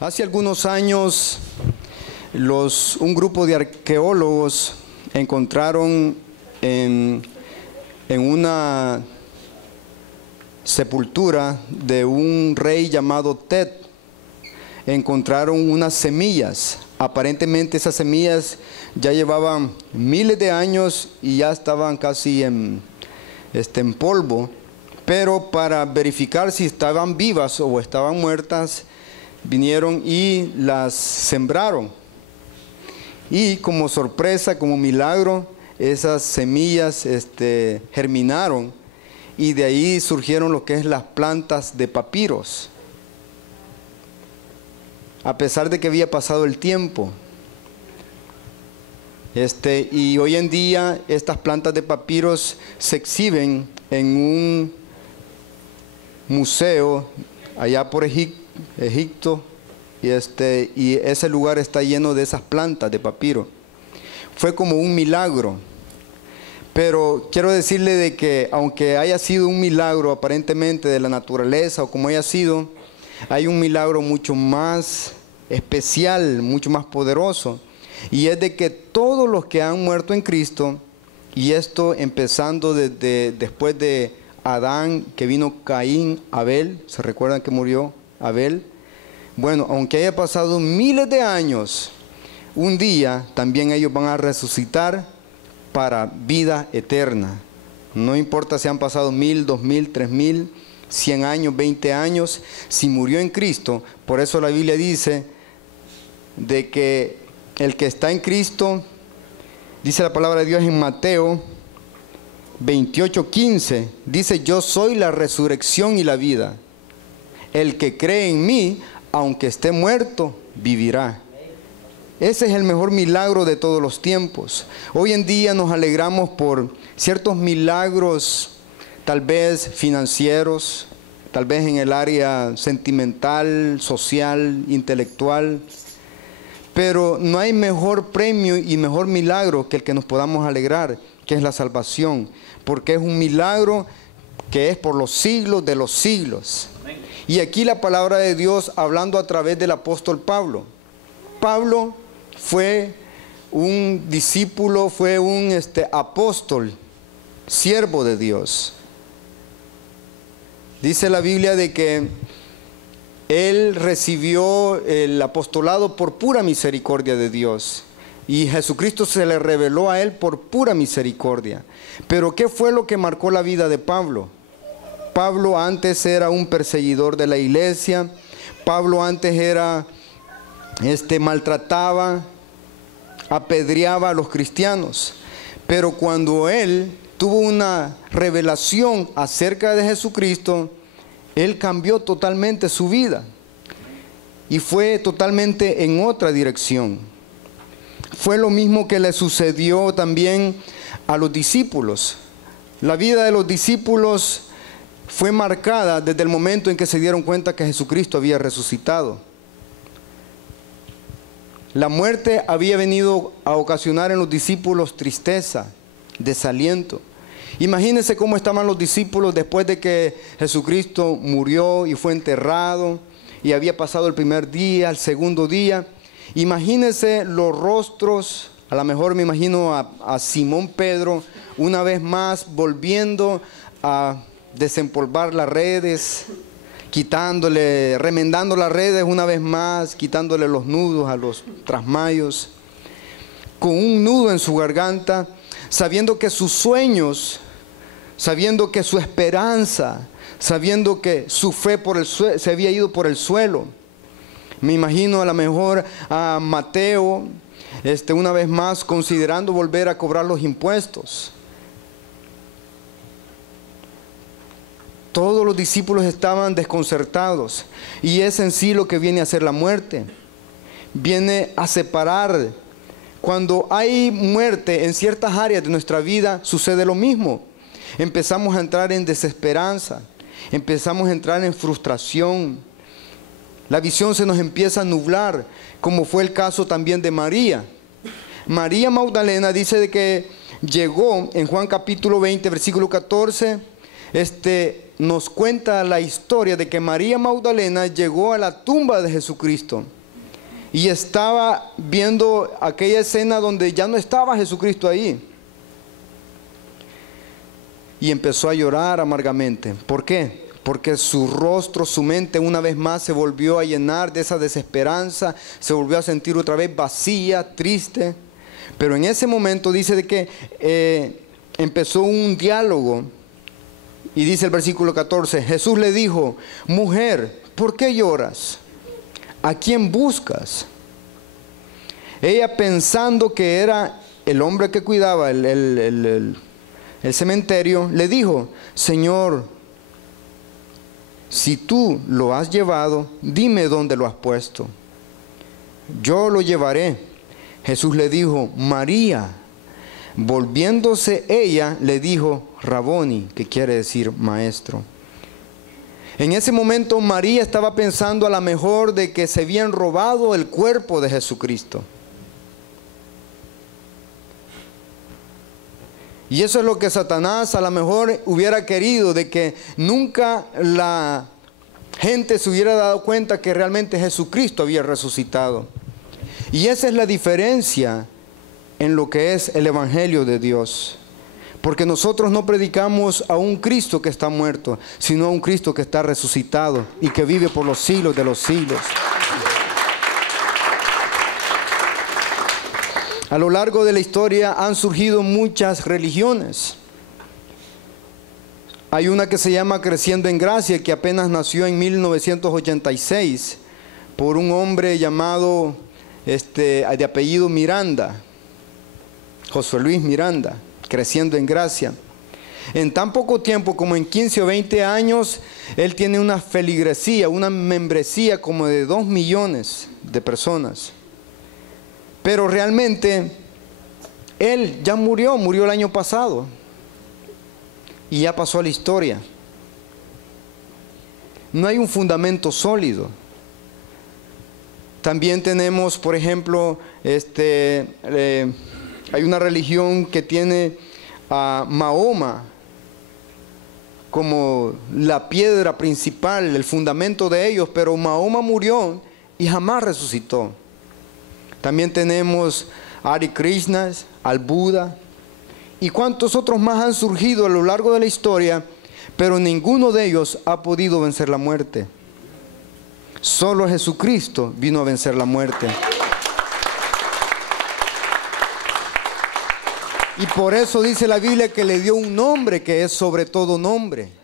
Hace algunos años, un grupo de arqueólogos encontraron en una sepultura de un rey llamado Tet, encontraron unas semillas. Aparentemente esas semillas ya llevaban miles de años y ya estaban casi en polvo, pero para verificar si estaban vivas o estaban muertas, vinieron y las sembraron. Y como sorpresa, como milagro, esas semillas germinaron y de ahí surgieron lo que es las plantas de papiros. A pesar de que había pasado el tiempo. Y hoy en día estas plantas de papiros se exhiben en un museo allá por Egipto, y ese lugar está lleno de esas plantas de papiro. Fue como un milagro. Pero quiero decirle de que aunque haya sido un milagro aparentemente de la naturaleza o como haya sido, hay un milagro mucho más especial, mucho más poderoso. Y es de que todos los que han muerto en Cristo, y esto empezando desde después de Adán, que vino Caín, Abel, ¿se recuerdan que murió Abel? Bueno, aunque haya pasado miles de años, un día también ellos van a resucitar para vida eterna. No importa si han pasado 1000, 2000, 3000, 100 años, 20 años, si murió en Cristo. Por eso la Biblia dice de que el que está en Cristo, dice la palabra de Dios en Mateo 28:15, dice: yo soy la resurrección y la vida. El que cree en mí, aunque esté muerto, vivirá. Ese es el mejor milagro de todos los tiempos. Hoy en día nos alegramos por ciertos milagros, tal vez financieros, tal vez en el área sentimental, social, intelectual. Pero no hay mejor premio y mejor milagro que el que nos podamos alegrar, que es la salvación. Porque es un milagro que es por los siglos de los siglos. Y aquí la palabra de Dios hablando a través del apóstol Pablo. Pablo fue un discípulo, fue un apóstol, siervo de Dios. Dice la Biblia de que él recibió el apostolado por pura misericordia de Dios. Y Jesucristo se le reveló a él por pura misericordia. Pero ¿qué fue lo que marcó la vida de Pablo? Pablo antes era un perseguidor de la iglesia. Pablo antes era maltrataba, apedreaba a los cristianos. Pero cuando él tuvo una revelación acerca de Jesucristo, él cambió totalmente su vida y fue totalmente en otra dirección. Fue lo mismo que le sucedió también a los discípulos. La vida de los discípulos fue marcada desde el momento en que se dieron cuenta que Jesucristo había resucitado. La muerte había venido a ocasionar en los discípulos tristeza, desaliento. Imagínense cómo estaban los discípulos después de que Jesucristo murió y fue enterrado y había pasado el primer día, el segundo día. Imagínense los rostros, a lo mejor me imagino a Simón Pedro una vez más volviendo a desempolvar las redes, remendando las redes una vez más, quitándole los nudos a los trasmayos, con un nudo en su garganta, sabiendo que sus sueños, sabiendo que su esperanza, sabiendo que su fe se había ido por el suelo. Me imagino a lo mejor a Mateo, una vez más considerando volver a cobrar los impuestos. Todos los discípulos estaban desconcertados, y es en sí lo que viene a hacer la muerte. Viene a separar. Cuando hay muerte en ciertas áreas de nuestra vida, sucede lo mismo. Empezamos a entrar en desesperanza, empezamos a entrar en frustración. La visión se nos empieza a nublar, como fue el caso también de María. María Magdalena dice de que llegó en Juan capítulo 20, versículo 14, nos cuenta la historia de que María Magdalena llegó a la tumba de Jesucristo y estaba viendo aquella escena donde ya no estaba Jesucristo ahí. Y empezó a llorar amargamente. ¿Por qué? Porque su rostro, su mente una vez más se volvió a llenar de esa desesperanza, se volvió a sentir otra vez vacía, triste. Pero en ese momento dice de que empezó un diálogo. Y dice el versículo 14, Jesús le dijo, mujer, ¿por qué lloras? ¿A quién buscas? Ella, pensando que era el hombre que cuidaba el cementerio, le dijo, Señor, si tú lo has llevado, dime dónde lo has puesto. Yo lo llevaré. Jesús le dijo, María. Volviéndose ella, le dijo, Raboni, que quiere decir maestro. En ese momento María estaba pensando a lo mejor de que se habían robado el cuerpo de Jesucristo. Y eso es lo que Satanás a lo mejor hubiera querido, de que nunca la gente se hubiera dado cuenta que realmente Jesucristo había resucitado. Y esa es la diferencia en lo que es el Evangelio de Dios. Porque nosotros no predicamos a un Cristo que está muerto, sino a un Cristo que está resucitado y que vive por los siglos de los siglos. A lo largo de la historia han surgido muchas religiones. Hay una que se llama Creciendo en Gracia, que apenas nació en 1986 por un hombre llamado de apellido Miranda, José Luis Miranda, Creciendo en Gracia. En tan poco tiempo como en 15 o 20 años, él tiene una feligresía, una membresía como de 2 millones de personas. Pero realmente, él ya murió el año pasado. Y ya pasó a la historia. No hay un fundamento sólido. También tenemos, por ejemplo, hay una religión que tiene a Mahoma como la piedra principal, el fundamento de ellos, pero Mahoma murió y jamás resucitó. También tenemos a Hare Krishnas, al Buda, y cuántos otros más han surgido a lo largo de la historia, pero ninguno de ellos ha podido vencer la muerte. Solo Jesucristo vino a vencer la muerte. Y por eso dice la Biblia que le dio un nombre que es sobre todo nombre.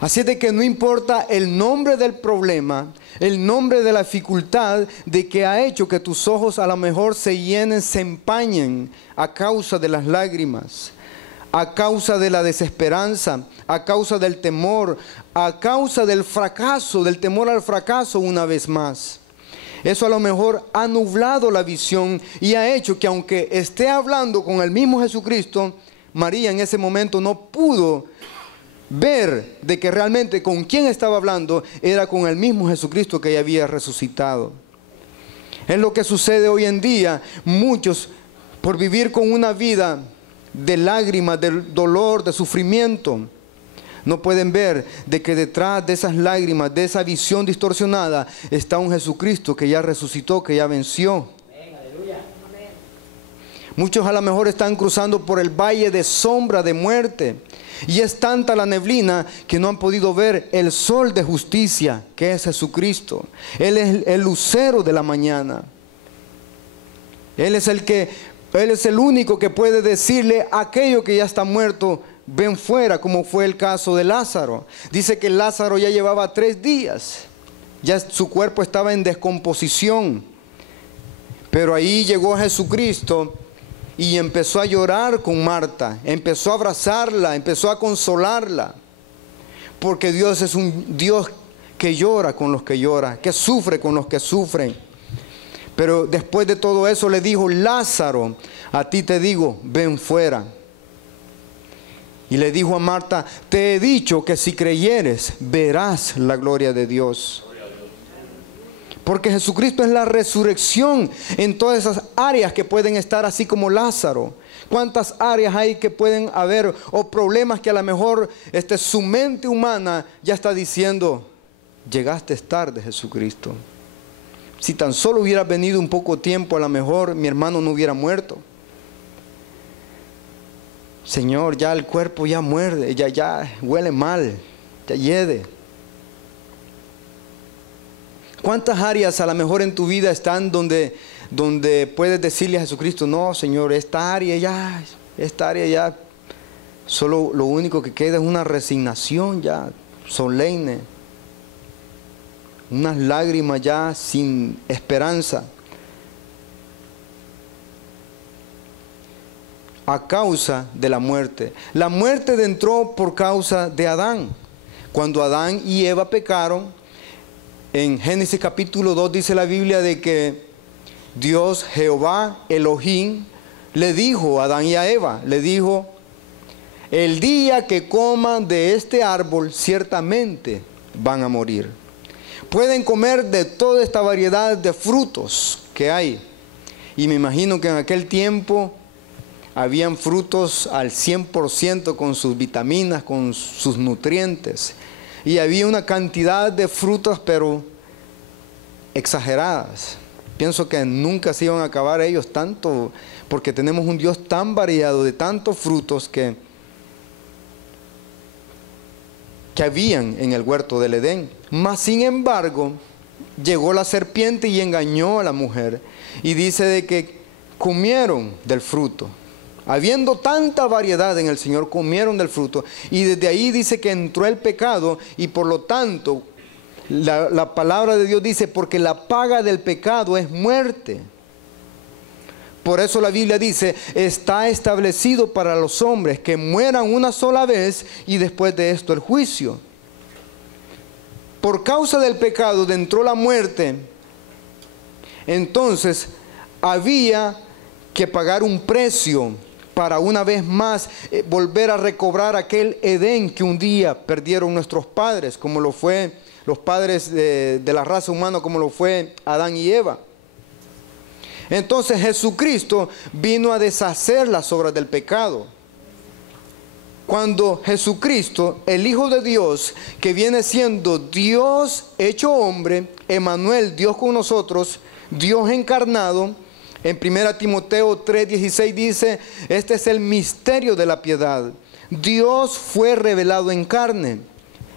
Así es de que no importa el nombre del problema, el nombre de la dificultad de que ha hecho que tus ojos a lo mejor se llenen, se empañen a causa de las lágrimas, a causa de la desesperanza, a causa del temor, a causa del fracaso, del temor al fracaso una vez más. Eso a lo mejor ha nublado la visión y ha hecho que aunque esté hablando con el mismo Jesucristo, María en ese momento no pudo ver de que realmente con quien estaba hablando era con el mismo Jesucristo que ella había resucitado. Es lo que sucede hoy en día. Muchos, por vivir con una vida de lágrimas, de dolor, de sufrimiento, no pueden ver de que detrás de esas lágrimas, de esa visión distorsionada, está un Jesucristo que ya resucitó, que ya venció. Muchos a lo mejor están cruzando por el valle de sombra de muerte. Y es tanta la neblina que no han podido ver el sol de justicia, que es Jesucristo. Él es el lucero de la mañana. Él es el único que puede decirle a aquello que ya está muerto, ven fuera, como fue el caso de Lázaro. Dice que Lázaro ya llevaba 3 días. Ya su cuerpo estaba en descomposición. Pero ahí llegó Jesucristo y empezó a llorar con Marta, empezó a abrazarla, empezó a consolarla. Porque Dios es un Dios que llora con los que lloran, que sufre con los que sufren. Pero después de todo eso le dijo, Lázaro, a ti te digo, ven fuera. Y le dijo a Marta, te he dicho que si creyeres, verás la gloria de Dios. Porque Jesucristo es la resurrección en todas esas áreas que pueden estar así como Lázaro. ¿Cuántas áreas hay que pueden haber o problemas que a lo mejor su mente humana ya está diciendo, llegaste tarde, Jesucristo? Si tan solo hubiera venido un poco tiempo, a lo mejor mi hermano no hubiera muerto. Señor, ya el cuerpo ya muerde, ya huele mal, ya hiede. ¿Cuántas áreas a lo mejor en tu vida están donde puedes decirle a Jesucristo, no, Señor, esta área ya, solo lo único que queda es una resignación ya solemne, unas lágrimas ya sin esperanza, a causa de la muerte. La muerte entró por causa de Adán. Cuando Adán y Eva pecaron, en Génesis capítulo 2 dice la Biblia de que Dios, Jehová, Elohim, le dijo a Adán y a Eva, le dijo, el día que coman de este árbol, ciertamente van a morir. Pueden comer de toda esta variedad de frutos que hay. Y me imagino que en aquel tiempo habían frutos al 100% con sus vitaminas, con sus nutrientes. Y había una cantidad de frutas, pero exageradas. Pienso que nunca se iban a acabar ellos tanto, porque tenemos un Dios tan variado de tantos frutos que habían en el huerto del Edén. Mas sin embargo, llegó la serpiente y engañó a la mujer. Y dice de que comieron del fruto. Habiendo tanta variedad en el Señor, comieron del fruto. Y desde ahí dice que entró el pecado y por lo tanto la palabra de Dios dice, porque la paga del pecado es muerte. Por eso la Biblia dice, está establecido para los hombres que mueran una sola vez y después de esto el juicio. Por causa del pecado entró la muerte. Entonces había que pagar un precio para una vez más volver a recobrar aquel Edén que un día perdieron nuestros padres, como lo fue los padres de la raza humana, como lo fue Adán y Eva. Entonces Jesucristo vino a deshacer las obras del pecado. Cuando Jesucristo, el Hijo de Dios, que viene siendo Dios hecho hombre, Emmanuel, Dios con nosotros, Dios encarnado, en 1 Timoteo 3:16 dice, este es el misterio de la piedad. Dios fue revelado en carne.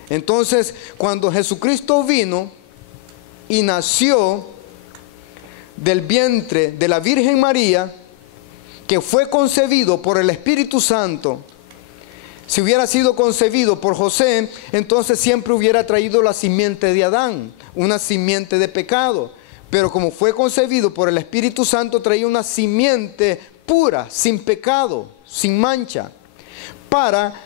Entonces, cuando Jesucristo vino y nació del vientre de la Virgen María, que fue concebido por el Espíritu Santo, si hubiera sido concebido por José, entonces siempre hubiera traído la simiente de Adán, una simiente de pecado. Pero como fue concebido por el Espíritu Santo, traía una simiente pura, sin pecado, sin mancha, para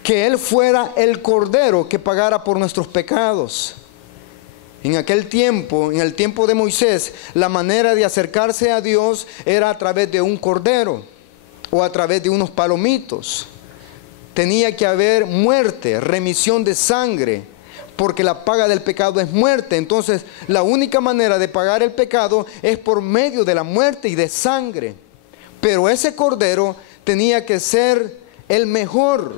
que Él fuera el Cordero que pagara por nuestros pecados. En aquel tiempo, en el tiempo de Moisés, la manera de acercarse a Dios era a través de un cordero o a través de unos palomitos. Tenía que haber muerte, remisión de sangre, porque la paga del pecado es muerte. Entonces, la única manera de pagar el pecado es por medio de la muerte y de sangre. Pero ese cordero tenía que ser el mejor.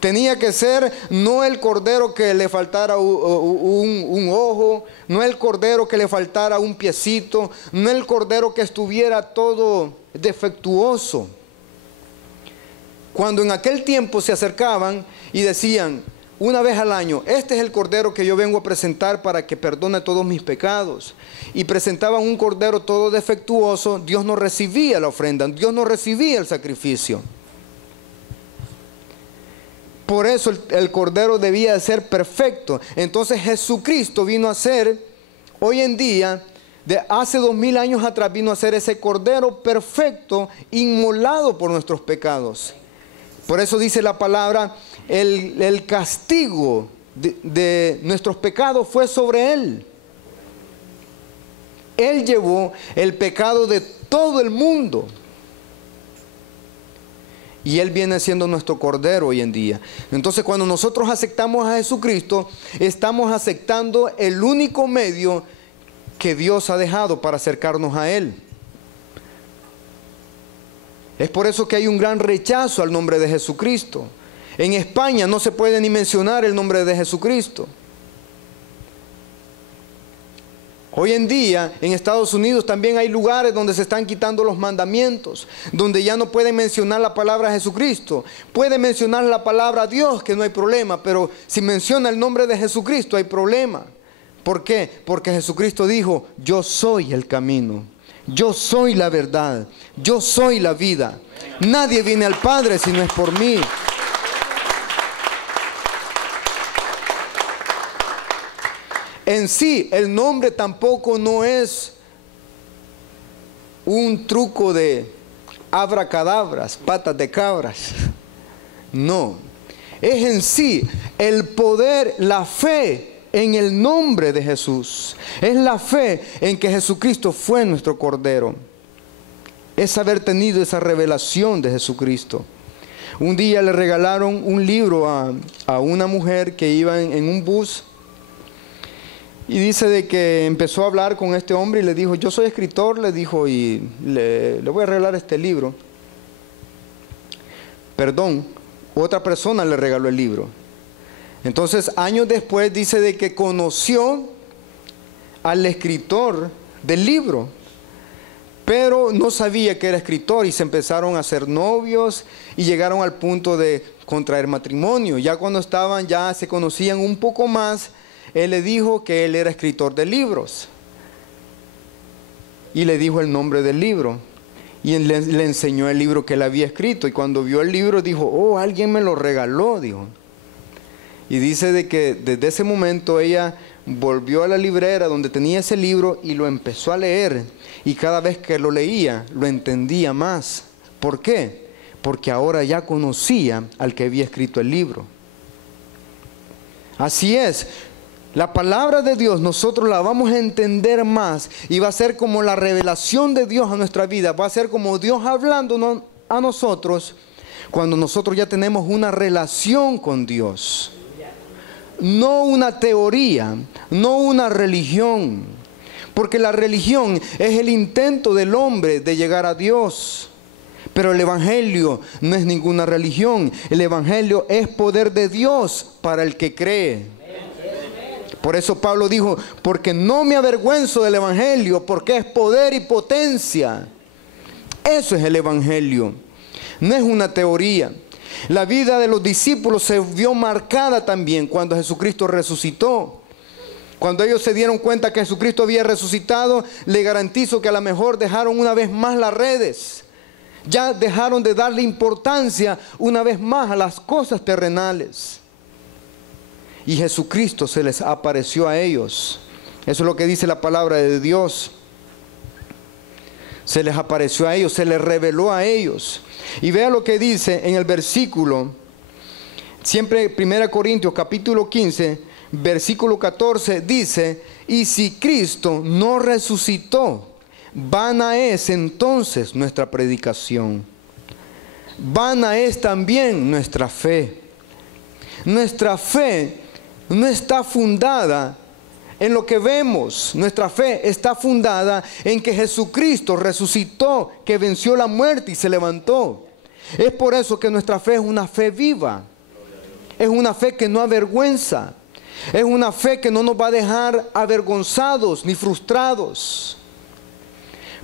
Tenía que ser no el cordero que le faltara un ojo, no el cordero que le faltara un piecito, no el cordero que estuviera todo defectuoso. Cuando en aquel tiempo se acercaban y decían, una vez al año, este es el cordero que yo vengo a presentar para que perdone todos mis pecados. Y presentaban un cordero todo defectuoso, Dios no recibía la ofrenda, Dios no recibía el sacrificio. Por eso el cordero debía de ser perfecto. Entonces Jesucristo vino a ser, hoy en día, de hace 2000 años atrás, vino a ser ese cordero perfecto, inmolado por nuestros pecados. Por eso dice la palabra, el castigo de nuestros pecados fue sobre Él. Él llevó el pecado de todo el mundo. Y Él viene siendo nuestro Cordero hoy en día. Entonces, cuando nosotros aceptamos a Jesucristo, estamos aceptando el único medio que Dios ha dejado para acercarnos a Él. Es por eso que hay un gran rechazo al nombre de Jesucristo. En España no se puede ni mencionar el nombre de Jesucristo. Hoy en día en Estados Unidos también hay lugares donde se están quitando los mandamientos, donde ya no pueden mencionar la palabra Jesucristo. Pueden mencionar la palabra Dios, que no hay problema, pero si menciona el nombre de Jesucristo hay problema. ¿Por qué? Porque Jesucristo dijo: yo soy el camino, yo soy la verdad, yo soy la vida. Nadie viene al Padre si no es por mí. En sí, el nombre tampoco no es un truco de abracadabras, patas de cabras. No, es en sí el poder, la fe en el nombre de Jesús. Es la fe en que Jesucristo fue nuestro Cordero. Es haber tenido esa revelación de Jesucristo. Un día le regalaron un libro a una mujer que iba en un bus. Y dice de que empezó a hablar con este hombre y le dijo: yo soy escritor, le dijo, y le voy a regalar este libro. Perdón, otra persona le regaló el libro. Entonces, años después dice de que conoció al escritor del libro, pero no sabía que era escritor, y se empezaron a hacer novios y llegaron al punto de contraer matrimonio. Ya cuando estaban, ya se conocían un poco más, él le dijo que él era escritor de libros. Y le dijo el nombre del libro. Y él le enseñó el libro que él había escrito. Y cuando vio el libro dijo: oh, alguien me lo regaló, dijo. Y dice de que desde ese momento ella volvió a la librera donde tenía ese libro y lo empezó a leer. Y cada vez que lo leía, lo entendía más. ¿Por qué? Porque ahora ya conocía al que había escrito el libro. Así es. La palabra de Dios nosotros la vamos a entender más y va a ser como la revelación de Dios a nuestra vida. Va a ser como Dios hablándonos a nosotros cuando nosotros ya tenemos una relación con Dios. No una teoría, no una religión. Porque la religión es el intento del hombre de llegar a Dios. Pero el Evangelio no es ninguna religión. El Evangelio es poder de Dios para el que cree. Por eso Pablo dijo: porque no me avergüenzo del Evangelio, porque es poder y potencia. Eso es el Evangelio. No es una teoría. La vida de los discípulos se vio marcada también cuando Jesucristo resucitó. Cuando ellos se dieron cuenta que Jesucristo había resucitado, le garantizo que a lo mejor dejaron una vez más las redes. Ya dejaron de darle importancia una vez más a las cosas terrenales. Y Jesucristo se les apareció a ellos. Eso es lo que dice la palabra de Dios. Se les apareció a ellos, se les reveló a ellos. Y vea lo que dice en el versículo, siempre 1 Corintios capítulo 15, versículo 14, dice: y si Cristo no resucitó, vana es entonces nuestra predicación. Vana es también nuestra fe. Nuestra fe no está fundada en lo que vemos. Nuestra fe está fundada en que Jesucristo resucitó, que venció la muerte y se levantó. Es por eso que nuestra fe es una fe viva. Es una fe que no avergüenza. Es una fe que no nos va a dejar avergonzados ni frustrados.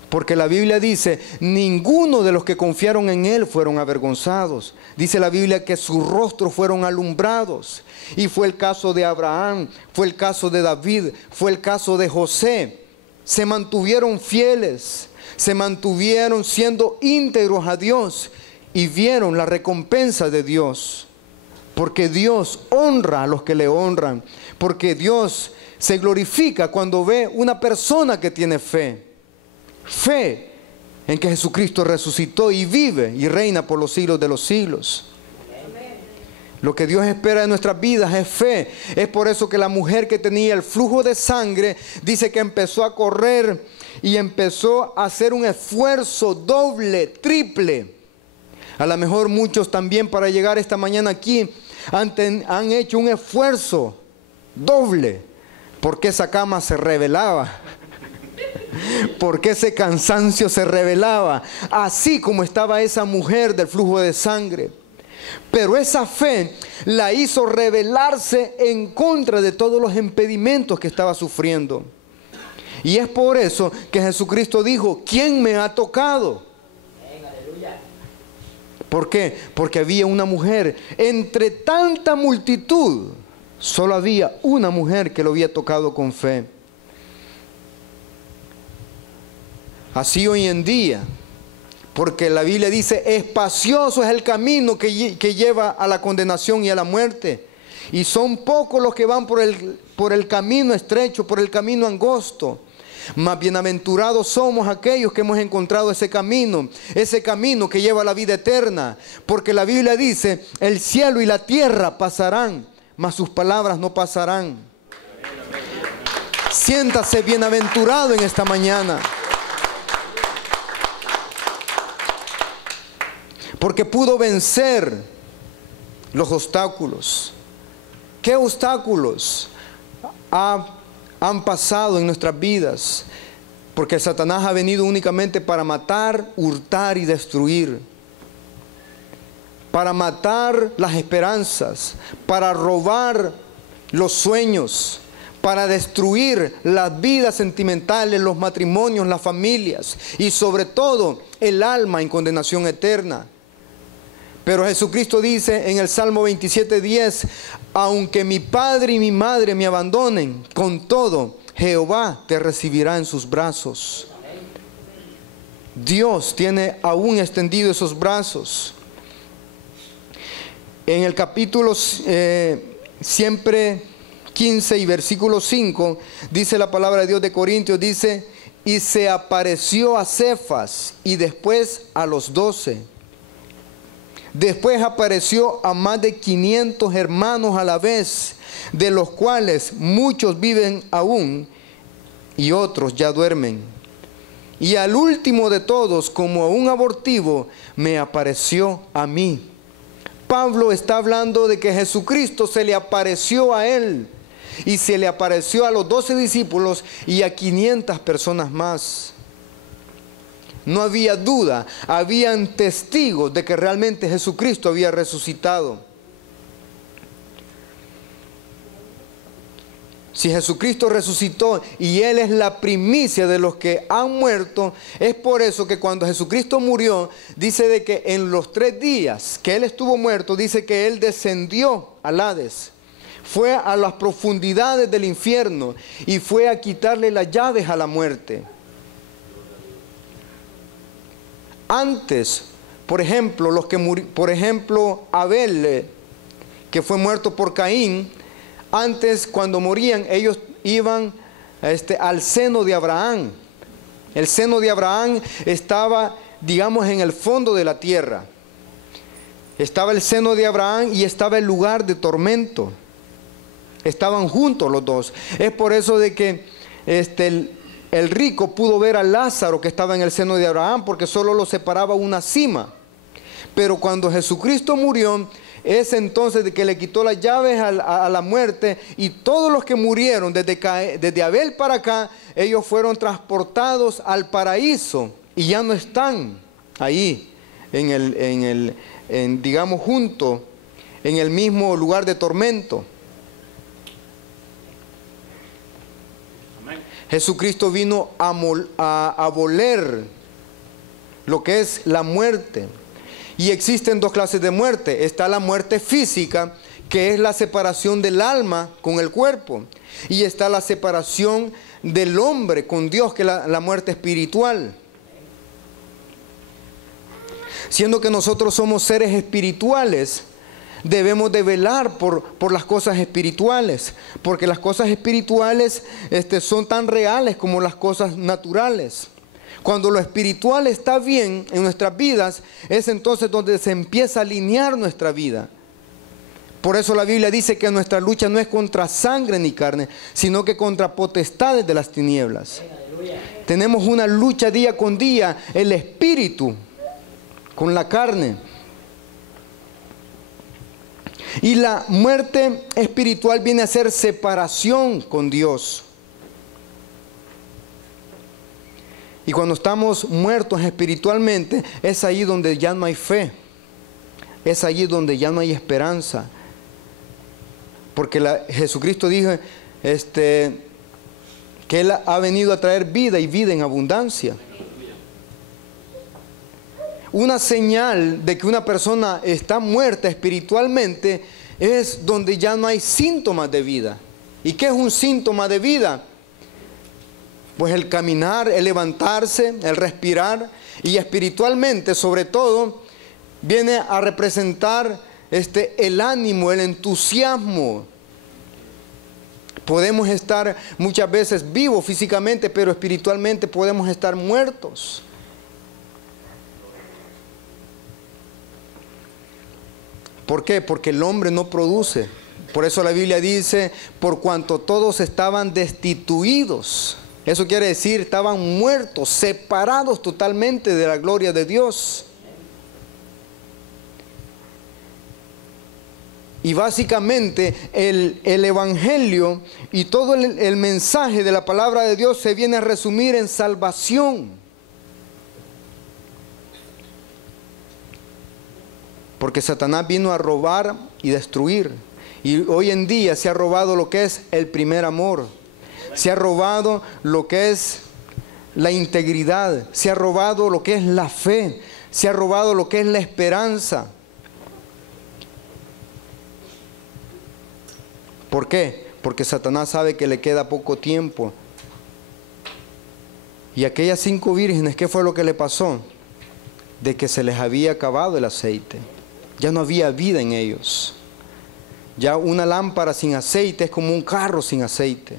Porque la Biblia dice: ninguno de los que confiaron en Él fueron avergonzados. Dice la Biblia que sus rostros fueron alumbrados. Y fue el caso de Abraham, fue el caso de David, fue el caso de José. Se mantuvieron fieles, se mantuvieron siendo íntegros a Dios y vieron la recompensa de Dios. Porque Dios honra a los que le honran. Porque Dios se glorifica cuando ve una persona que tiene fe. Fe en que Jesucristo resucitó y vive y reina por los siglos de los siglos. Lo que Dios espera de nuestras vidas es fe. Es por eso que la mujer que tenía el flujo de sangre dice que empezó a correr y empezó a hacer un esfuerzo doble, triple. A lo mejor muchos también para llegar esta mañana aquí han hecho un esfuerzo doble, porque esa cama se revelaba. Porque ese cansancio se revelaba, así como estaba esa mujer del flujo de sangre. Pero esa fe la hizo rebelarse en contra de todos los impedimentos que estaba sufriendo. Y es por eso que Jesucristo dijo, ¿quién me ha tocado? ¿Por qué? Porque había una mujer. Entre tanta multitud, solo había una mujer que lo había tocado con fe. Así hoy en día, porque la Biblia dice, espacioso es el camino que lleva a la condenación y a la muerte. Y son pocos los que van por el camino estrecho, por el camino angosto. Más bienaventurados somos aquellos que hemos encontrado ese camino que lleva a la vida eterna. Porque la Biblia dice, el cielo y la tierra pasarán, mas sus palabras no pasarán. Siéntase bienaventurado en esta mañana. Porque pudo vencer los obstáculos. ¿Qué obstáculos han pasado en nuestras vidas? Porque Satanás ha venido únicamente para matar, hurtar y destruir. Para matar las esperanzas, para robar los sueños, para destruir las vidas sentimentales, los matrimonios, las familias y sobre todo el alma en condenación eterna. Pero Jesucristo dice en el Salmo 27:10, aunque mi padre y mi madre me abandonen, con todo Jehová te recibirá en sus brazos. Dios tiene aún extendido esos brazos. En el capítulo siempre 15 y versículo 5, dice la palabra de Dios de Corintios, dice, y se apareció a Cefas y después a los 12. Después apareció a más de 500 hermanos a la vez, de los cuales muchos viven aún y otros ya duermen. Y al último de todos, como a un abortivo, me apareció a mí. Pablo está hablando de que Jesucristo se le apareció a él y se le apareció a los 12 discípulos y a 500 personas más. No había duda, habían testigos de que realmente Jesucristo había resucitado. Si Jesucristo resucitó y Él es la primicia de los que han muerto, es por eso que cuando Jesucristo murió, dice de que en los 3 días que Él estuvo muerto, dice que Él descendió al Hades. Fue a las profundidades del infierno y fue a quitarle las llaves a la muerte. Antes, por ejemplo, Abel, que fue muerto por Caín, antes cuando morían ellos iban al seno de Abraham. El seno de Abraham estaba, digamos, en el fondo de la tierra. Estaba el seno de Abraham y estaba el lugar de tormento. Estaban juntos los dos. Es por eso de que el rico pudo ver a Lázaro que estaba en el seno de Abraham porque solo lo separaba una cima. Pero cuando Jesucristo murió, es entonces de que le quitó las llaves a la muerte y todos los que murieron desde Abel para acá, ellos fueron transportados al paraíso y ya no están ahí digamos juntos en el mismo lugar de tormento. Jesucristo vino a aboler lo que es la muerte. Y existen 2 clases de muerte. Está la muerte física, que es la separación del alma con el cuerpo. Y está la separación del hombre con Dios, que es la muerte espiritual. Siendo que nosotros somos seres espirituales, debemos de velar por las cosas espirituales, porque las cosas espirituales son tan reales como las cosas naturales. Cuando lo espiritual está bien en nuestras vidas, es entonces donde se empieza a alinear nuestra vida. Por eso la Biblia dice que nuestra lucha no es contra sangre ni carne, sino que contra potestades de las tinieblas. Tenemos una lucha día con día, el espíritu con la carne. Y la muerte espiritual viene a ser separación con Dios. Y cuando estamos muertos espiritualmente, es ahí donde ya no hay fe. Es allí donde ya no hay esperanza. Porque Jesucristo dijo que Él ha venido a traer vida y vida en abundancia. Una señal de que una persona está muerta espiritualmente es donde ya no hay síntomas de vida. ¿Y qué es un síntoma de vida? Pues el caminar, el levantarse, el respirar, y espiritualmente sobre todo viene a representar el ánimo, el entusiasmo. Podemos estar muchas veces vivos físicamente, pero espiritualmente podemos estar muertos. ¿Por qué? Porque el hombre no produce. Por eso la Biblia dice, por cuanto todos estaban destituidos. Eso quiere decir, estaban muertos, separados totalmente de la gloria de Dios. Y básicamente el Evangelio y todo el mensaje de la palabra de Dios se viene a resumir en salvación. Porque Satanás vino a robar y destruir. Y hoy en día se ha robado lo que es el primer amor. Se ha robado lo que es la integridad. Se ha robado lo que es la fe. Se ha robado lo que es la esperanza. ¿Por qué? Porque Satanás sabe que le queda poco tiempo. Y aquellas 5 vírgenes, ¿qué fue lo que le pasó? De que se les había acabado el aceite. Ya no había vida en ellos. Ya una lámpara sin aceite es como un carro sin aceite.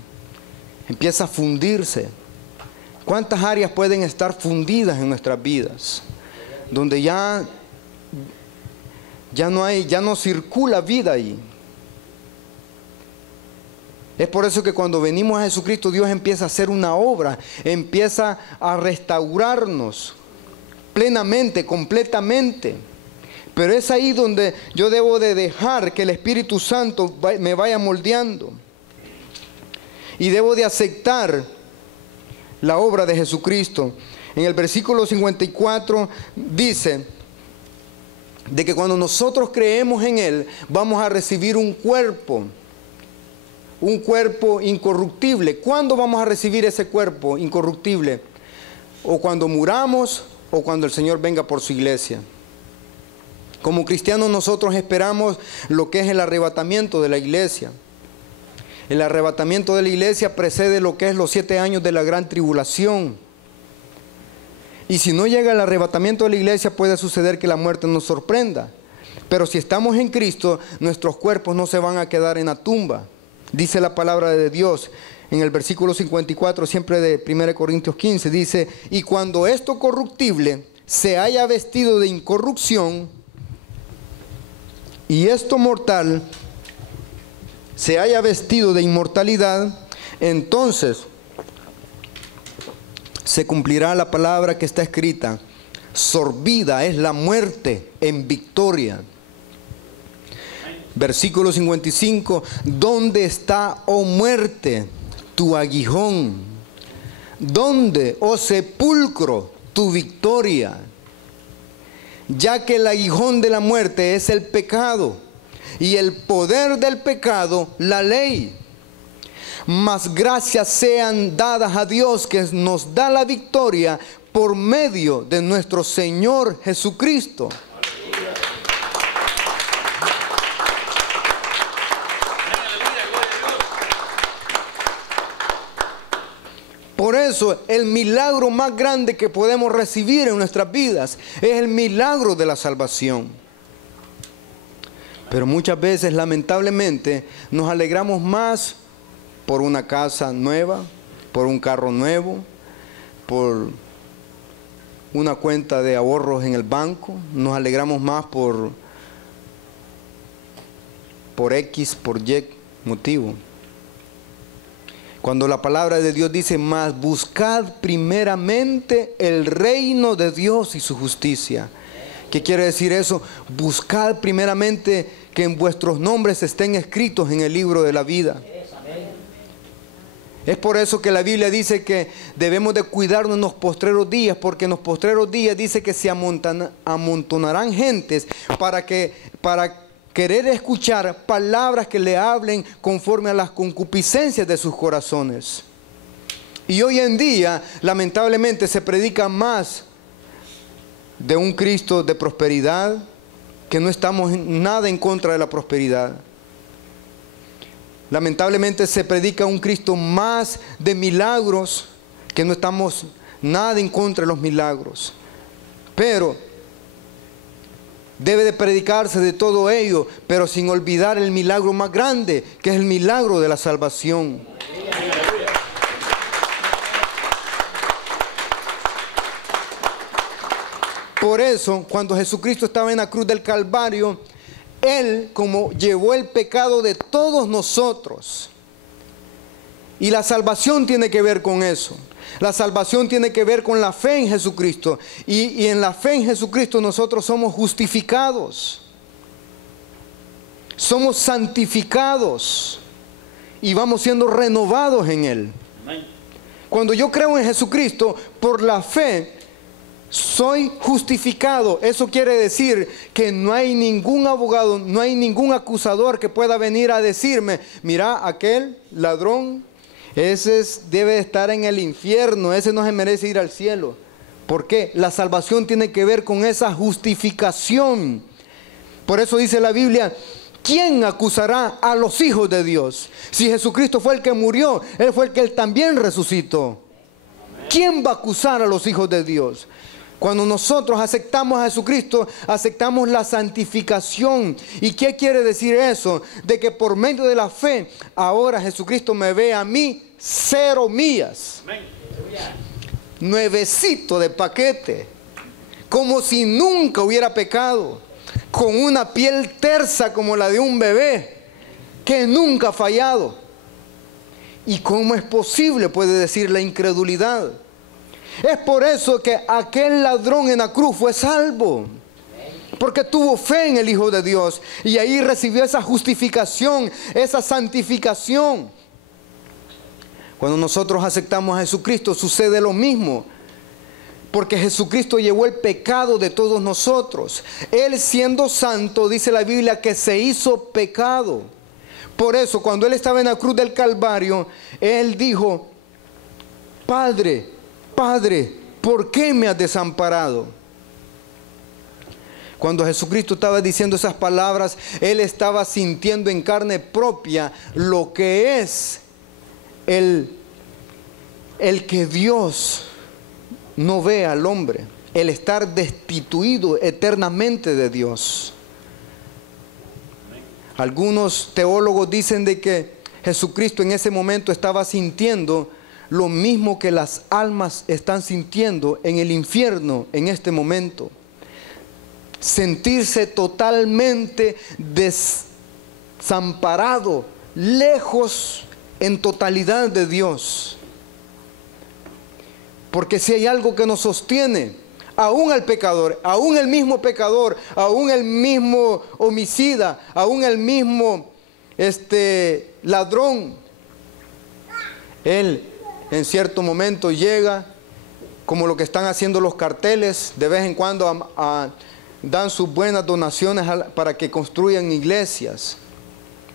Empieza a fundirse. ¿Cuántas áreas pueden estar fundidas en nuestras vidas? Donde ya no circula vida ahí. Es por eso que cuando venimos a Jesucristo, Dios empieza a hacer una obra, empieza a restaurarnos plenamente, completamente. Pero es ahí donde yo debo de dejar que el Espíritu Santo me vaya moldeando. Y debo de aceptar la obra de Jesucristo. En el versículo 54 dice de que cuando nosotros creemos en Él, vamos a recibir un cuerpo incorruptible. ¿Cuándo vamos a recibir ese cuerpo incorruptible? O cuando muramos o cuando el Señor venga por su iglesia. Como cristianos nosotros esperamos lo que es el arrebatamiento de la iglesia. El arrebatamiento de la iglesia precede lo que es los 7 años de la gran tribulación. Y si no llega el arrebatamiento de la iglesia, puede suceder que la muerte nos sorprenda. Pero si estamos en Cristo, nuestros cuerpos no se van a quedar en la tumba. Dice la palabra de Dios en el versículo 54, siempre de 1 Corintios 15, dice: y cuando esto corruptible se haya vestido de incorrupción, y esto mortal se haya vestido de inmortalidad, entonces se cumplirá la palabra que está escrita: sorbida es la muerte en victoria. Versículo 55, ¿dónde está, oh muerte, tu aguijón? ¿Dónde, oh sepulcro, tu victoria? Ya que el aguijón de la muerte es el pecado, y el poder del pecado, la ley. Mas gracias sean dadas a Dios, que nos da la victoria por medio de nuestro Señor Jesucristo. Por eso el milagro más grande que podemos recibir en nuestras vidas es el milagro de la salvación. Pero muchas veces, lamentablemente, nos alegramos más por una casa nueva, por un carro nuevo, por una cuenta de ahorros en el banco. Nos alegramos más por X, por Y motivo. Cuando la palabra de Dios dice: mas buscad primeramente el reino de Dios y su justicia. ¿Qué quiere decir eso? Buscad primeramente que en vuestros nombres estén escritos en el libro de la vida. Es por eso que la Biblia dice que debemos de cuidarnos en los postreros días, porque en los postreros días dice que se amontonarán gentes para querer escuchar palabras que le hablen conforme a las concupiscencias de sus corazones. Y hoy en día, lamentablemente, se predica más de un Cristo de prosperidad, que no estamos nada en contra de la prosperidad. Lamentablemente se predica un Cristo más de milagros, que no estamos nada en contra de los milagros. Pero debe de predicarse de todo ello, pero sin olvidar el milagro más grande, que es el milagro de la salvación. Por eso, cuando Jesucristo estaba en la cruz del Calvario, Él como llevó el pecado de todos nosotros. Y la salvación tiene que ver con eso. La salvación tiene que ver con la fe en Jesucristo. Y en la fe en Jesucristo nosotros somos justificados. Somos santificados. Y vamos siendo renovados en Él. Cuando yo creo en Jesucristo, por la fe, soy justificado. Eso quiere decir que no hay ningún abogado, no hay ningún acusador que pueda venir a decirme: mira, aquel ladrón, ese debe estar en el infierno, ese no se merece ir al cielo. ¿Por qué? La salvación tiene que ver con esa justificación. Por eso dice la Biblia: ¿quién acusará a los hijos de Dios? Si Jesucristo fue el que murió, Él fue el que también resucitó. ¿Quién va a acusar a los hijos de Dios? Cuando nosotros aceptamos a Jesucristo, aceptamos la santificación. ¿Y qué quiere decir eso? De que por medio de la fe, ahora Jesucristo me ve a mí 0 millas. Nuevecito de paquete. Como si nunca hubiera pecado. Con una piel tersa como la de un bebé, que nunca ha fallado. ¿Y cómo es posible? Puede decir la incredulidad. Es por eso que aquel ladrón en la cruz fue salvo. Porque tuvo fe en el Hijo de Dios. Y ahí recibió esa justificación, esa santificación. Cuando nosotros aceptamos a Jesucristo, sucede lo mismo. Porque Jesucristo llevó el pecado de todos nosotros. Él, siendo santo, dice la Biblia, que se hizo pecado. Por eso, cuando Él estaba en la cruz del Calvario, Él dijo: Padre, Padre, ¿por qué me has desamparado? Cuando Jesucristo estaba diciendo esas palabras, Él estaba sintiendo en carne propia lo que es el que Dios no ve al hombre, el estar destituido eternamente de Dios. Algunos teólogos dicen de que Jesucristo en ese momento estaba sintiendo lo mismo que las almas están sintiendo en el infierno en este momento. Sentirse totalmente desamparado, lejos en totalidad de Dios. Porque si hay algo que nos sostiene, aún al pecador, aún el mismo pecador, aún el mismo homicida, aún el mismo ladrón, él en cierto momento llega, como lo que están haciendo los carteles, de vez en cuando dan sus buenas donaciones para que construyan iglesias.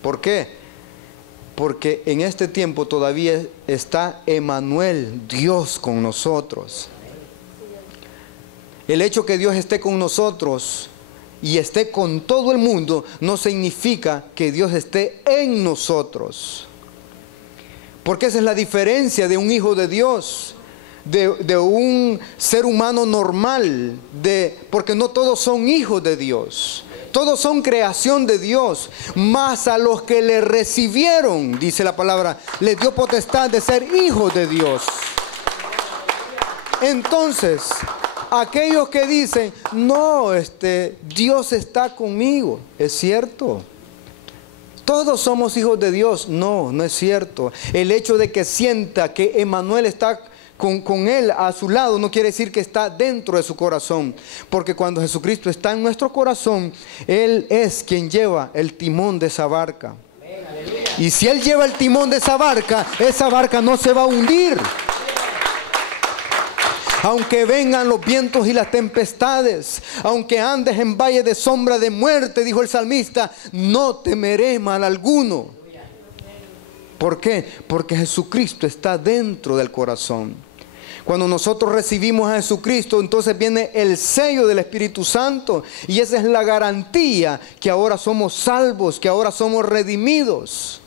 ¿Por qué? Porque en este tiempo todavía está Emmanuel, Dios con nosotros. El hecho que Dios esté con nosotros y esté con todo el mundo no significa que Dios esté en nosotros. Porque esa es la diferencia de un hijo de Dios, de un ser humano normal, porque no todos son hijos de Dios. Todos son creación de Dios, mas a los que le recibieron, dice la palabra, les dio potestad de ser hijos de Dios. Entonces, aquellos que dicen: no, Dios está conmigo, es cierto. Todos somos hijos de Dios. No, no es cierto. El hecho de que sienta que Emmanuel está con él a su lado no quiere decir que está dentro de su corazón. Porque cuando Jesucristo está en nuestro corazón, Él es quien lleva el timón de esa barca. Y si Él lleva el timón de esa barca no se va a hundir. Aunque vengan los vientos y las tempestades, aunque andes en valle de sombra de muerte, dijo el salmista, no temeré mal alguno. ¿Por qué? Porque Jesucristo está dentro del corazón. Cuando nosotros recibimos a Jesucristo, entonces viene el sello del Espíritu Santo. Y esa es la garantía que ahora somos salvos, que ahora somos redimidos.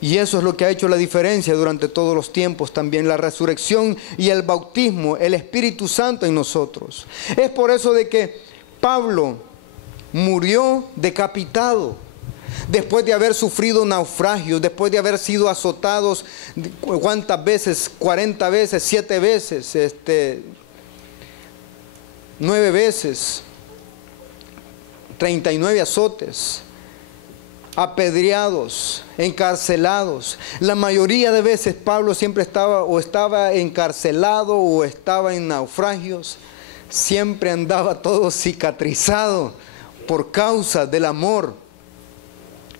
Y eso es lo que ha hecho la diferencia durante todos los tiempos también, la resurrección y el bautismo, el Espíritu Santo en nosotros. Es por eso de que Pablo murió decapitado, después de haber sufrido naufragios, después de haber sido azotados, ¿cuántas veces? 40 veces, 7 veces, 9 veces, 39 azotes. Apedreados, encarcelados. La mayoría de veces Pablo siempre estaba encarcelado o estaba en naufragios. Siempre andaba todo cicatrizado por causa del amor.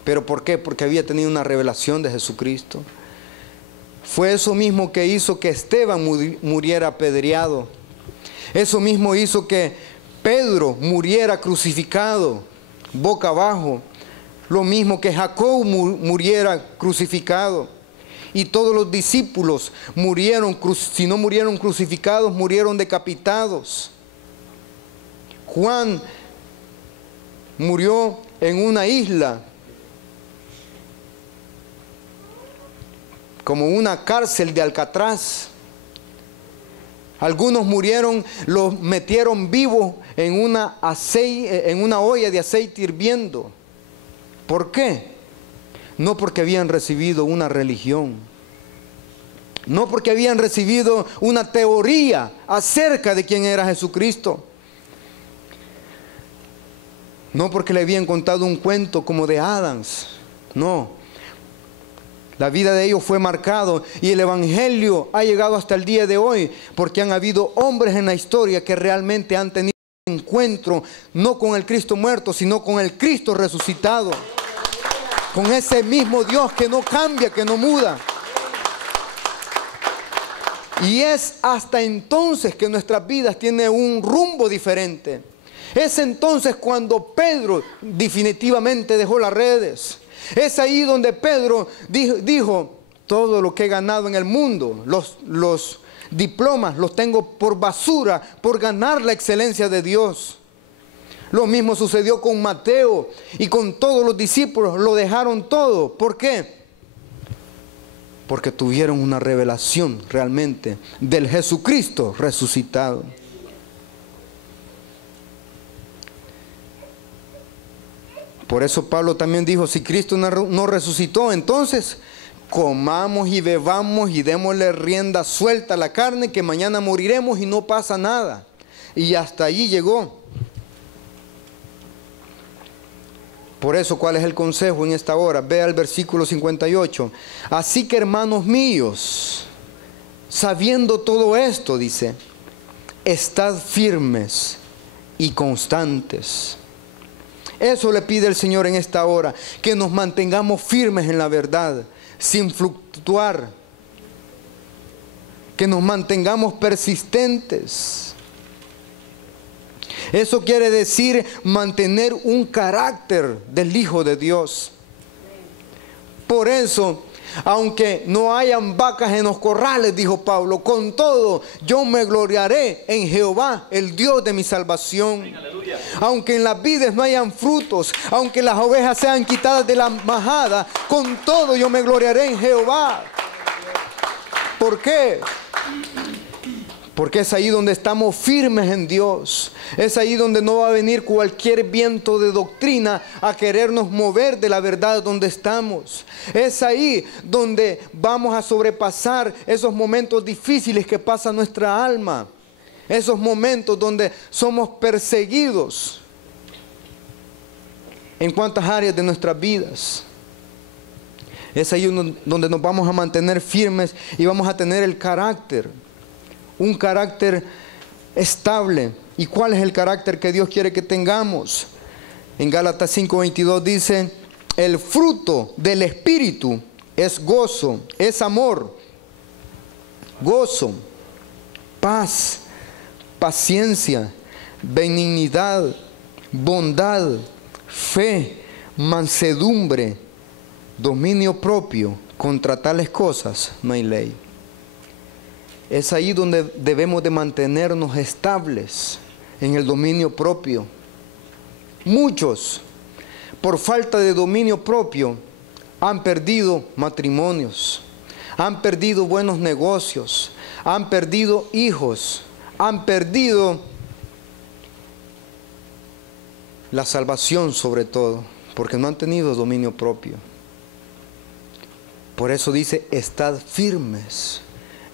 ¿Pero por qué? Porque había tenido una revelación de Jesucristo. Fue eso mismo que hizo que Esteban muriera apedreado. Eso mismo hizo que Pedro muriera crucificado, boca abajo. Lo mismo que Jacob muriera crucificado. Y todos los discípulos murieron, si no murieron crucificados, murieron decapitados. Juan murió en una isla, como una cárcel de Alcatraz. Algunos murieron, los metieron vivos en una olla de aceite hirviendo. ¿Por qué? No porque habían recibido una religión, no porque habían recibido una teoría acerca de quién era Jesucristo, no porque le habían contado un cuento como de Adams, no. La vida de ellos fue marcado y el Evangelio ha llegado hasta el día de hoy porque han habido hombres en la historia que realmente han tenido un encuentro no con el Cristo muerto, sino con el Cristo resucitado. Con ese mismo Dios que no cambia, que no muda. Y es hasta entonces que nuestras vidas tienen un rumbo diferente. Es entonces cuando Pedro definitivamente dejó las redes. Es ahí donde Pedro dijo, todo lo que he ganado en el mundo, los diplomas los tengo por basura, por ganar la excelencia de Dios. Lo mismo sucedió con Mateo y con todos los discípulos, lo dejaron todo. ¿Por qué? Porque tuvieron una revelación realmente del Jesucristo resucitado. Por eso Pablo también dijo, si Cristo no resucitó, entonces comamos y bebamos y démosle rienda suelta a la carne, que mañana moriremos y no pasa nada. Y hasta allí llegó. Por eso, ¿cuál es el consejo en esta hora? Vea el versículo 58. Así que, hermanos míos, sabiendo todo esto, dice, estad firmes y constantes. Eso le pide el Señor en esta hora, que nos mantengamos firmes en la verdad, sin fluctuar, que nos mantengamos persistentes. Eso quiere decir mantener un carácter del Hijo de Dios. Por eso, aunque no hayan vacas en los corrales, dijo Pablo, con todo yo me gloriaré en Jehová, el Dios de mi salvación. Aunque en las vides no hayan frutos, aunque las ovejas sean quitadas de la majada, con todo yo me gloriaré en Jehová. ¿Por qué? Porque es ahí donde estamos firmes en Dios. Es ahí donde no va a venir cualquier viento de doctrina a querernos mover de la verdad donde estamos. Es ahí donde vamos a sobrepasar esos momentos difíciles que pasa nuestra alma. Esos momentos donde somos perseguidos. ¿En cuántas áreas de nuestras vidas? Es ahí donde nos vamos a mantener firmes y vamos a tener el carácter. Un carácter estable. ¿Y cuál es el carácter que Dios quiere que tengamos? En Gálatas 5:22 dice, el fruto del Espíritu es gozo, es amor, gozo, paz, paciencia, benignidad, bondad, fe, mansedumbre, dominio propio. Contra tales cosas no hay ley. Es ahí donde debemos de mantenernos estables en el dominio propio. Muchos, por falta de dominio propio, han perdido matrimonios, han perdido buenos negocios, han perdido hijos, han perdido la salvación sobre todo, porque no han tenido dominio propio. Por eso dice, estad firmes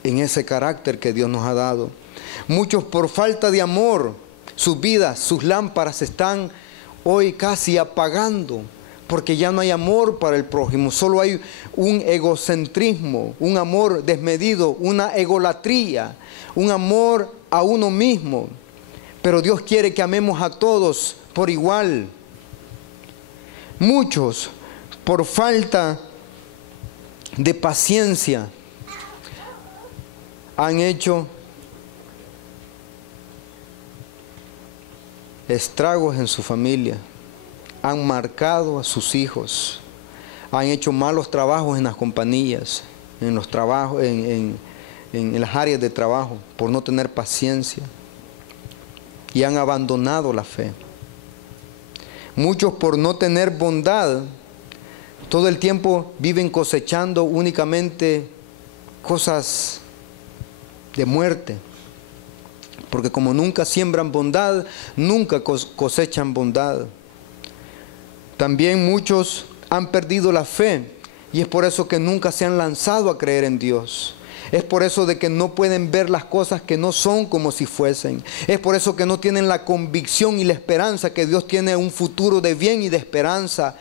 en ese carácter que Dios nos ha dado. Muchos por falta de amor, sus vidas, sus lámparas están hoy casi apagando, porque ya no hay amor para el prójimo, solo hay un egocentrismo, un amor desmedido, una egolatría, un amor a uno mismo. Pero Dios quiere que amemos a todos por igual. Muchos, por falta de paciencia, han hecho estragos en su familia, han marcado a sus hijos, han hecho malos trabajos en las compañías, en los trabajos, en las áreas de trabajo, por no tener paciencia, y han abandonado la fe. Muchos, por no tener bondad, todo el tiempo viven cosechando únicamente cosas de muerte, porque como nunca siembran bondad, nunca cosechan bondad. También muchos han perdido la fe, y es por eso que nunca se han lanzado a creer en Dios. Es por eso de que no pueden ver las cosas que no son como si fuesen. Es por eso que no tienen la convicción y la esperanza que Dios tiene un futuro de bien y de esperanza.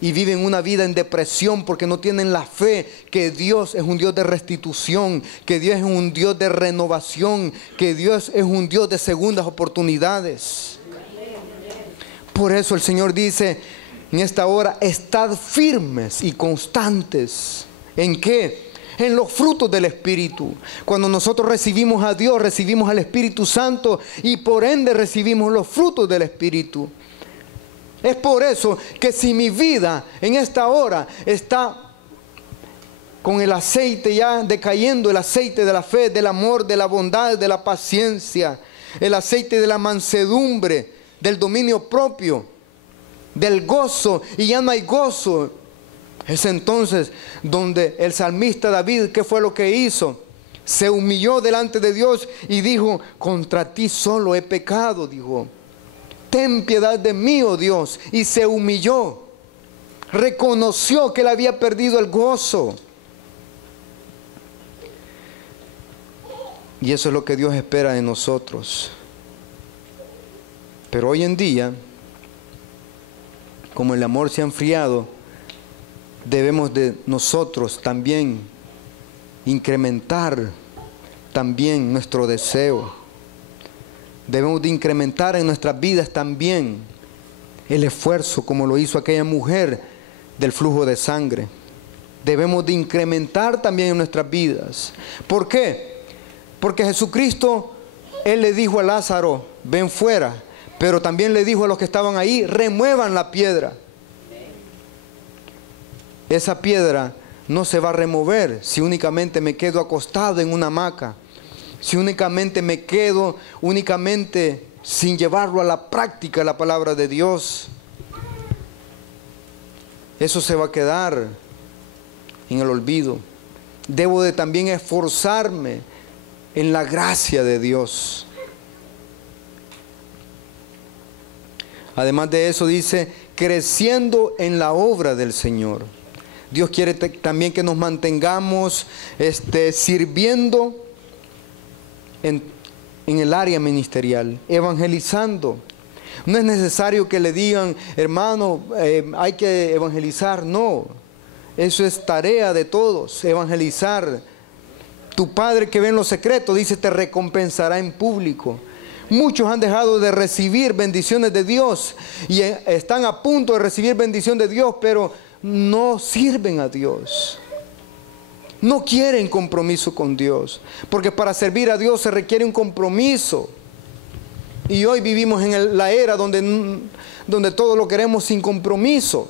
Y viven una vida en depresión porque no tienen la fe que Dios es un Dios de restitución, que Dios es un Dios de renovación, que Dios es un Dios de segundas oportunidades. Por eso el Señor dice en esta hora, estad firmes y constantes. ¿En qué? En los frutos del Espíritu. Cuando nosotros recibimos a Dios, recibimos al Espíritu Santo y por ende recibimos los frutos del Espíritu. Es por eso que si mi vida en esta hora está con el aceite ya decayendo, el aceite de la fe, del amor, de la bondad, de la paciencia, el aceite de la mansedumbre, del dominio propio, del gozo, y ya no hay gozo, es entonces donde el salmista David, ¿qué fue lo que hizo? Se humilló delante de Dios y dijo, contra ti solo he pecado, dijo. Ten piedad de mí, oh Dios. Y se humilló. Reconoció que él había perdido el gozo. Y eso es lo que Dios espera de nosotros. Pero hoy en día, como el amor se ha enfriado, debemos de nosotros también incrementar también nuestro deseo. Debemos de incrementar en nuestras vidas también el esfuerzo, como lo hizo aquella mujer del flujo de sangre. Debemos de incrementar también en nuestras vidas. ¿Por qué? Porque Jesucristo, Él le dijo a Lázaro, ven fuera, pero también le dijo a los que estaban ahí, remuevan la piedra. Esa piedra no se va a remover si únicamente me quedo acostado en una hamaca. Si únicamente me quedo sin llevarlo a la práctica la palabra de Dios, eso se va a quedar en el olvido. Debo de también esforzarme en la gracia de Dios. Además de eso dice, creciendo en la obra del Señor. Dios quiere también que nos mantengamos sirviendo en el área ministerial, evangelizando. No es necesario que le digan, hermano, hay que evangelizar. No, eso es tarea de todos, evangelizar. Tu Padre que ve en lo secreto, dice, te recompensará en público. Muchos han dejado de recibir bendiciones de Dios y están a punto de recibir bendición de Dios, pero no sirven a Dios. No quieren compromiso con Dios, porque para servir a Dios se requiere un compromiso. Y hoy vivimos en la era donde todo lo queremos sin compromiso.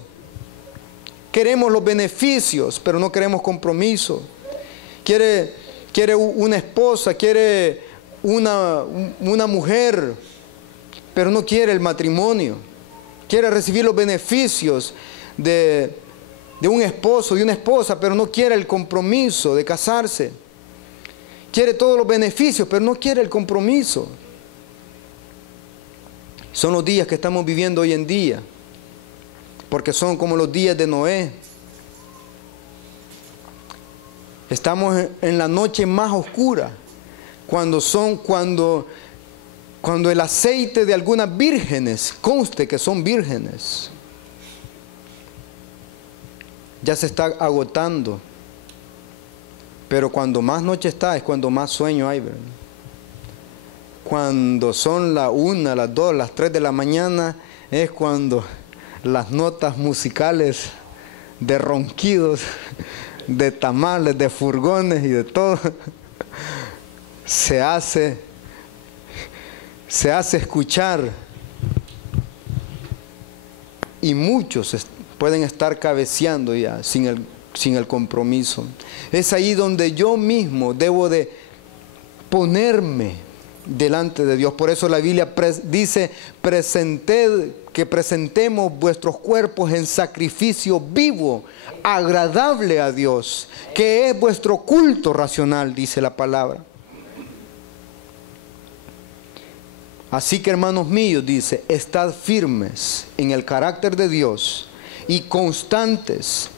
Queremos los beneficios, pero no queremos compromiso. Quiere una esposa, quiere una mujer, pero no quiere el matrimonio. Quiere recibir los beneficios de un esposo, de una esposa, pero no quiere el compromiso de casarse. Quiere todos los beneficios, pero no quiere el compromiso. Son los días que estamos viviendo hoy en día, porque son como los días de Noé. Estamos en la noche más oscura, cuando el aceite de algunas vírgenes, conste que son vírgenes, ya se está agotando. Pero cuando más noche está es cuando más sueño hay, ¿verdad? Cuando son las 1, las 2, las 3 de la mañana es cuando las notas musicales de ronquidos, de tamales, de furgones y de todo se hace escuchar, y muchos pueden estar cabeceando ya sin el compromiso. Es ahí donde yo mismo debo de ponerme delante de Dios. Por eso la Biblia dice: que presentemos vuestros cuerpos en sacrificio vivo, agradable a Dios, que es vuestro culto racional, dice la palabra. Así que, hermanos míos, dice, estad firmes en el carácter de Dios y constantes,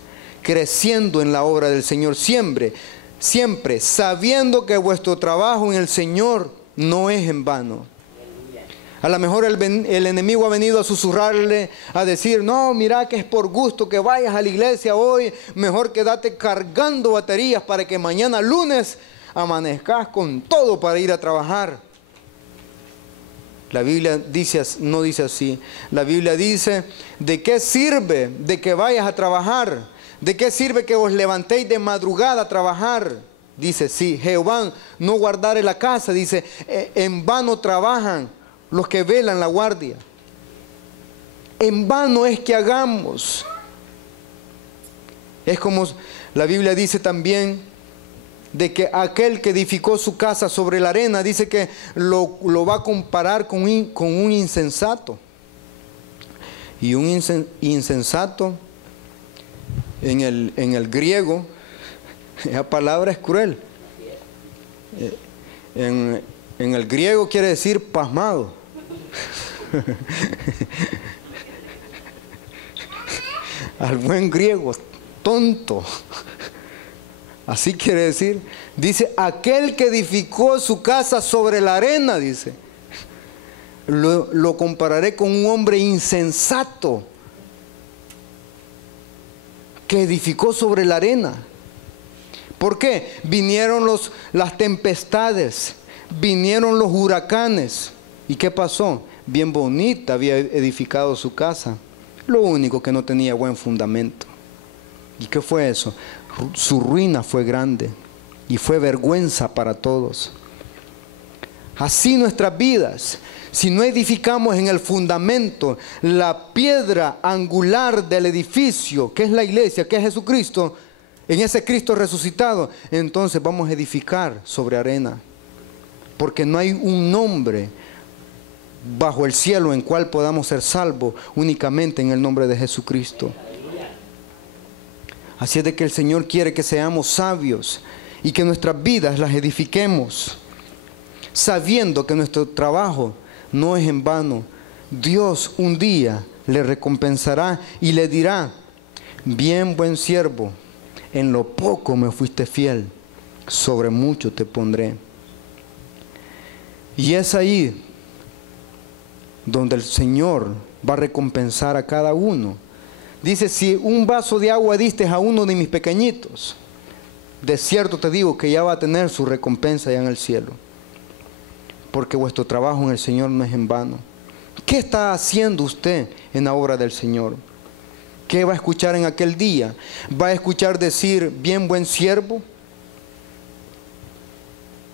creciendo en la obra del Señor siempre, sabiendo que vuestro trabajo en el Señor no es en vano. A lo mejor el enemigo ha venido a susurrarle, a decir: no, mira que es por gusto que vayas a la iglesia hoy, mejor quédate cargando baterías para que mañana lunes amanezcas con todo para ir a trabajar. La Biblia no dice así. La Biblia dice: ¿de qué sirve de que vayas a trabajar? ¿De qué sirve que os levantéis de madrugada a trabajar? Dice: sí, Jehová no guardare la casa. Dice: en vano trabajan los que velan la guardia. En vano es que hagamos. Es como la Biblia dice también de que aquel que edificó su casa sobre la arena, dice que lo va a comparar con un insensato. Y un insensato en el griego, esa palabra es cruel. En el griego quiere decir pasmado. Al buen griego, tonto. Así quiere decir. Dice: aquel que edificó su casa sobre la arena, dice, lo compararé con un hombre insensato que edificó sobre la arena. ¿Por qué? Vinieron las tempestades, vinieron los huracanes. ¿Y qué pasó? Bien bonita había edificado su casa. Lo único que no tenía buen fundamento. ¿Y qué fue eso? Su ruina fue grande y fue vergüenza para todos. Así nuestras vidas, si no edificamos en el fundamento, la piedra angular del edificio, que es la iglesia, que es Jesucristo, en ese Cristo resucitado, entonces vamos a edificar sobre arena. Porque no hay un nombre bajo el cielo en cual podamos ser salvos, únicamente en el nombre de Jesucristo. Así es de que el Señor quiere que seamos sabios y que nuestras vidas las edifiquemos, sabiendo que nuestro trabajo no es en vano. Dios un día le recompensará y le dirá: bien, buen siervo, en lo poco me fuiste fiel, sobre mucho te pondré. Y es ahí donde el Señor va a recompensar a cada uno. Dice: si un vaso de agua diste a uno de mis pequeñitos, de cierto te digo que ya va a tener su recompensa allá en el cielo. porque vuestro trabajo en el Señor no es en vano. ¿Qué está haciendo usted en la obra del Señor? ¿Qué va a escuchar en aquel día? ¿Va a escuchar decir, bien buen siervo?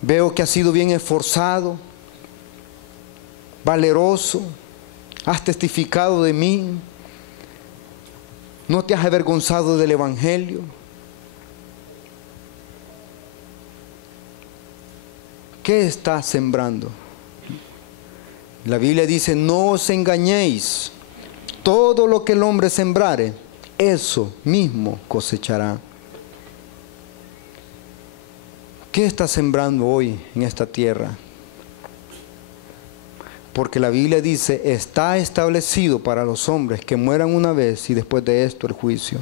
Veo que has sido bien esforzado, valeroso, has testificado de mí, no te has avergonzado del Evangelio. ¿Qué estás sembrando? La Biblia dice, no os engañéis, todo lo que el hombre sembrare, eso mismo cosechará. ¿Qué estás sembrando hoy en esta tierra? Porque la Biblia dice, está establecido para los hombres que mueran una vez y después de esto el juicio.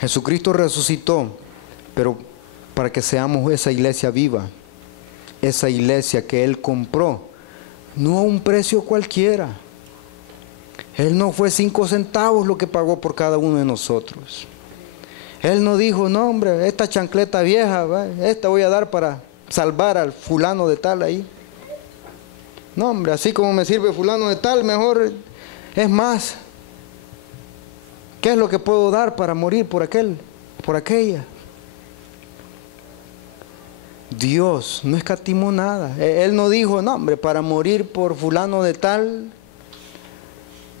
Jesucristo resucitó, pero para que seamos esa iglesia viva, esa iglesia que Él compró, no a un precio cualquiera. Él no fue 5 centavos lo que pagó por cada uno de nosotros. Él no dijo, no hombre, esta chancleta vieja, esta voy a dar para salvar al fulano de tal ahí. No hombre, así como me sirve fulano de tal, mejor es más. ¿Qué es lo que puedo dar para morir por aquel, por aquella? Dios no escatimó nada. Él no dijo, no hombre, para morir por fulano de tal,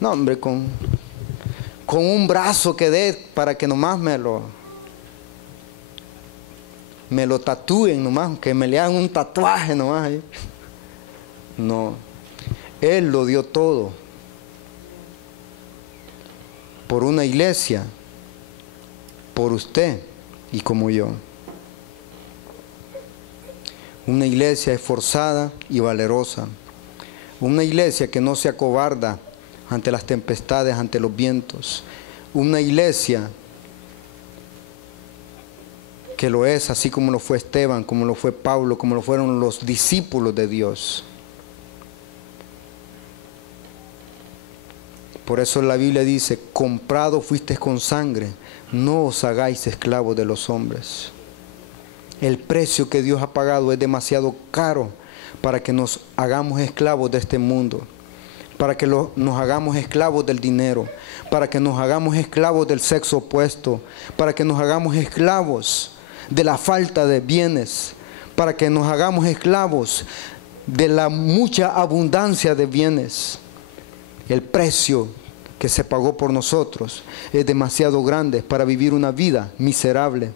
no hombre, con un brazo que dé para que nomás me lo tatúen nomás, que me le hagan un tatuaje nomás ahí. No, Él lo dio todo por una iglesia, por usted y como yo. Una iglesia esforzada y valerosa. Una iglesia que no se acobarda ante las tempestades, ante los vientos. Una iglesia que lo es así como lo fue Esteban, como lo fue Pablo, como lo fueron los discípulos de Dios. Por eso la Biblia dice, comprado fuisteis con sangre, no os hagáis esclavos de los hombres. El precio que Dios ha pagado es demasiado caro para que nos hagamos esclavos de este mundo, para que nos hagamos esclavos del dinero, para que nos hagamos esclavos del sexo opuesto, para que nos hagamos esclavos de la falta de bienes, para que nos hagamos esclavos de la mucha abundancia de bienes. El precio que se pagó por nosotros es demasiado grande para vivir una vida miserable.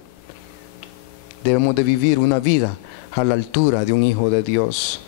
Debemos de vivir una vida a la altura de un hijo de Dios.